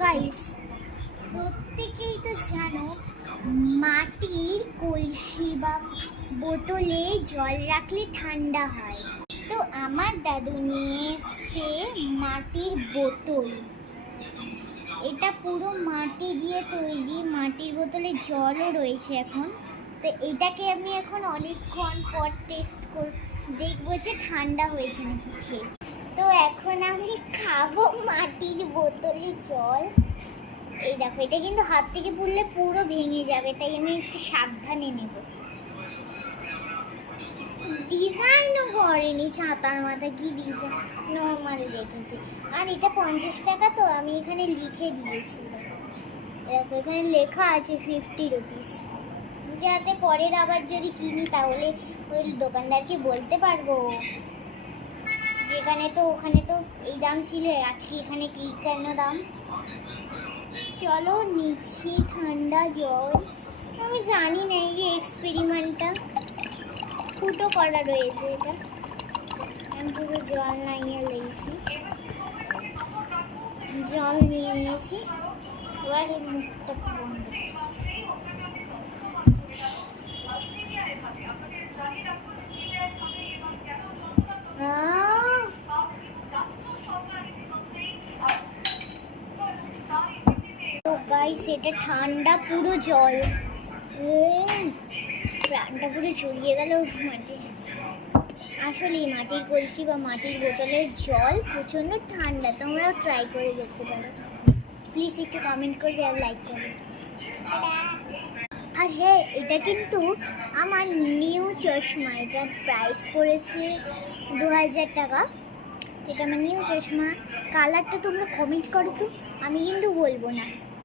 Guys, প্রত্যেকেই তো জানো মাটির কলসি বা বোতলে জল রাখলে ঠান্ডা হয়। তো আমার দাদু নিয়ে এসছে মাটির বোতল। এটা পুরো মাটি দিয়ে তৈরি, মাটির বোতলে জলও রয়েছে এখন। তো এটাকে আমি এখন অনেকক্ষণ পর টেস্ট দেখবো যে ঠান্ডা হয়েছে নাকি খেয়ে। তো এখন আমি খাবো মাটির বোতলে জল। এই দেখো, এটা কিন্তু হাত থেকে পড়লে পুরো ভেঙে যাবে, তাই আমি একটু সাবধানে নেব। ডিজাইনও করেনি ছাতার মাথা, কি ডিজাইন, নর্মাল রেখেছি। আর এটা 50 টাকা, তো আমি এখানে লিখে দিয়েছি। দেখো এখানে লেখা আছে 50 রুপিস, যাতে পরের আবার যদি কিনি তাহলে ওই দোকানদারকে বলতে পারবো, যেখানে তো ওখানে তো এই দাম ছিল, আজকে এখানে কি কেন দাম। চলো নিচ্ছি ঠান্ডা জল। আমি জানি না এই যে এক্সপেরিমেন্টটা ফুটো করা রয়েছে, এটা আমি পুরো জল নাইয়ে লেগেছি, জল নিয়ে নিয়েছি। এবার এই মুখটা বন্ধ। তো গাইস, এটা ঠান্ডা পুরো জল, প্রাণটা পুরো জড়িয়ে গেল মাটি। আসলে মাটির কলসি বা মাটির বোতলের জল প্রচণ্ড ঠান্ডা, তোমরাও ট্রাই করে দেখতে পারো। প্লিজ একটু কমেন্ট করবে আর লাইক করবে। আর হ্যাঁ, এটা কিন্তু আমার নিউ চশমা, এটার প্রাইস পড়েছে 2000 টাকা। এটা আমার নিউ চশমা। কালারটা তোমরা কমেন্ট করো তো, আমি কিন্তু বলবো না।